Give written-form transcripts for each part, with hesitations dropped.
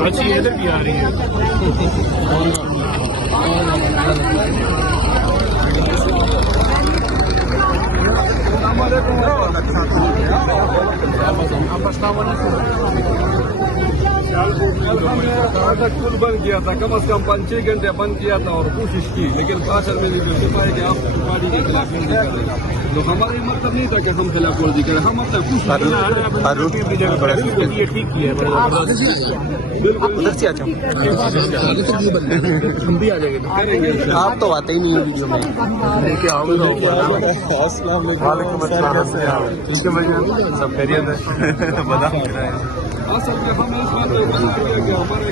अच्छी इधर भी आ रही है। पुल बंद किया था, कम से कम 5-6 घंटे बंद किया था और कोशिश की, लेकिन आखिर में नहीं पाए कि आप पार्टी के खिलाफ नहीं करें। तो हमारा मतलब नहीं था कि हम खिलाफ वर्जी करें, हम अपना कोशिश ठीक किया। उधर से आ जाओ, हम भी आ जाएंगे। आप तो आते ही नहीं हो वीडियो में, लेके आओगे। वालेकुम अस्सलाम, ठीक है भैया, सब खैरियत है? बता असल में हम इस बात को कि हमारे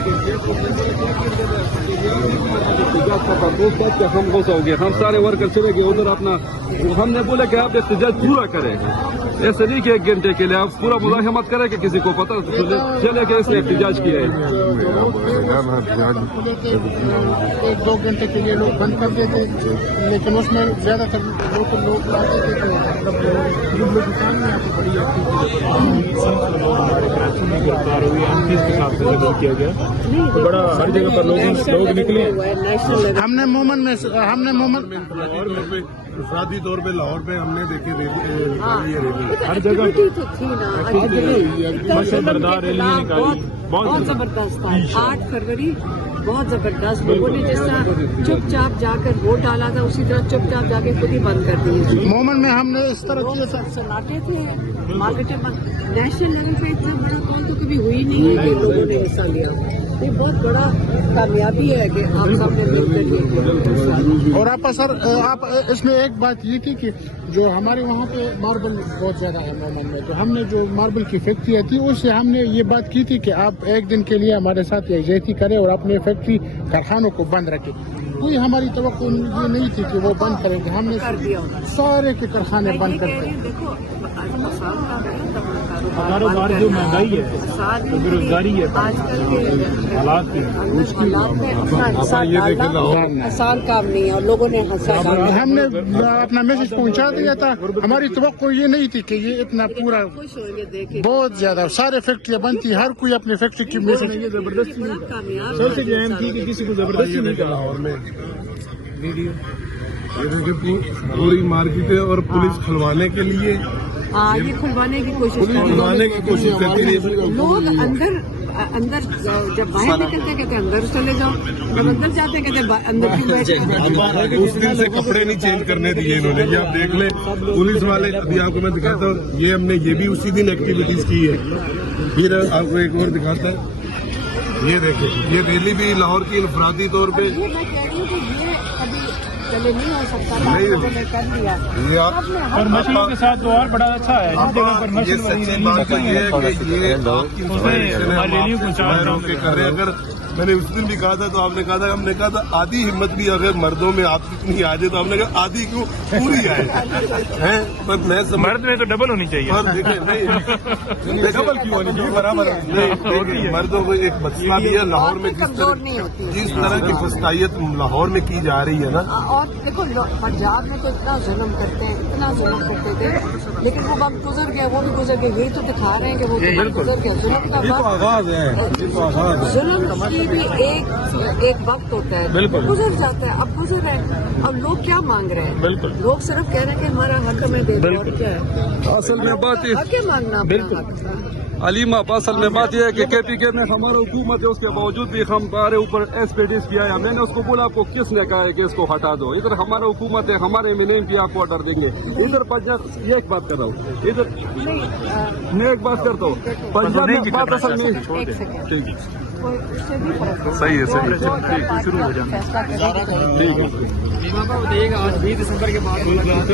हम गुस्सा हो गए, हम सारे वर्कर चले गए उधर अपना। हमने बोला कि आप एहतजाज पूरा करें, ऐसे नहीं कि 1 घंटे के लिए आप पूरा मुजाहमत करें कि किसी को पता चले कि इसने एहतजाज किया है। 1-2 घंटे के लिए लोग बंद कर देते, लेकिन उसमें ज्यादातर लोग आते थे। गिरफ्तार हुई है, के साथ किया गया, तो बड़ा हर जगह पर लोग निकले। हमने मोमन इफरादी तौर पे लाहौर पे हमने देखे हर जगह बरदार रैली निकाली, बहुत जबरदस्त था। 8 फरवरी बहुत जबरदस्त, लोगों ने जिस तरह चुपचाप जाकर वोट डाला था, उसी तरह चुपचाप जाके खुद ही बंद कर दिए। मोमन में हमने इस तरह किया था, सन्नाटे थे, मार्केटें बंद। नेशनल लेवल पे इतना बड़ा कॉल तो कभी हुई नहीं है कि लोगों ने हिस्सा लिया। ये बहुत बड़ा कामयाबी है कि आप सबने मिलकर ये। और आपा सर, आप इसमें एक बात ये थी कि जो हमारे वहाँ पे मार्बल बहुत ज्यादा है मोमन में, तो हमने जो मार्बल की फैक्ट्री थी उससे हमने ये बात की थी कि आप 1 दिन के लिए हमारे साथ यकजहती करें और अपने फैक्ट्री कारखानों को बंद रखें। कोई हमारी तवक्को ये नहीं थी कि वो बंद करेंगे, हमने सारे के कारखाने बंद कर दिए। कारोबार जो महंगाई है, बेरोजगारी है, हालात आसान काम नहीं है और लोगों ने हमने अपना मैसेज पहुंचा दिया था। हमारी तवक्को ये नहीं थी कि ये इतना पूरा बहुत ज्यादा सारे फैक्ट्रियां बंद थी, हर कोई अपनी फैक्ट्री की मैसेज। जबरदस्ती सबसे अहम थी कि किसी को जबरदस्ती नहीं करना। लाहौर में पूरी मार्केट और पुलिस खुलवाने के लिए ये खुलवाने की कोशिश करती रही। लोग अंदर जब बाहर निकलते कहते अंदर चले जाओ, जब अंदर जाते कहते अंदर क्यों बैठे। उस दिन से कपड़े नहीं चेंज करने दिए इन्होंने, ये आप देख ले। पुलिस वाले अभी आपको मैं दिखाता हूँ, ये हमने ये भी उसी दिन एक्टिविटीज की है। फिर आपको एक और दिखाता है, ये देखिए, ये रैली भी लाहौर की इनफरादी तौर पे चले नहीं हो सकता, कर लिया। और मशीनों के साथ तो और बड़ा अच्छा है, जिस जगह पर मशीन वाली रैली कर रहे हैं। अगर मैंने उस दिन भी कहा था, तो आपने कहा था, हमने कहा था आधी हिम्मत भी अगर मर्दों में आप इतनी आ जाए, तो हमने कहा आधी क्यों पूरी आए हैं। पर मैं मर्द में तो डबल होनी चाहिए। नहीं डबल क्यों होनी चाहिए, बराबर नहीं। मर्दों को एक मसला भी है लाहौर में, जिस तरह की फस्तायत लाहौर में की जा रही है ना। और देखो पंजाब में तो इतना जुल्म करते हैं, इतना जुल्म करते थे, लेकिन वो वक्त गुजर गया, वो भी गुजर गया। यही तो दिखा रहे हैं कि वो गुजर गया। जुल्म का जुल्म की भी एक वक्त होता है, गुजर जाता है। अब गुजर है, अब लोग क्या मांग रहे हैं? लोग सिर्फ कह रहे हैं कि हमारा हक हमें दे दो, और क्या है? असल में बात हक है मांगना अपना हक। अलीमा असल में बात यह है कि KPK में हमारा हुकूमत है, उसके बावजूद भी हमारे ऊपर SPDs किया है। मैंने उसको बोला आपको किसने कहा है कि इसको हटा दो, इधर हमारा हुकूमत है, हमारे MNM आपको ऑर्डर देंगे। इधर पंजाब ये एक बात कर रहा हूँ, इधर मैं एक बात करता हूँ, पंजाब में बात असल में एक सेकंड ठीक है, उससे भी फर्क है। सही है, सही है, जो पार्टी शुरू हो जाना फैसला करेगी। आज 20 दिसंबर के बाद आप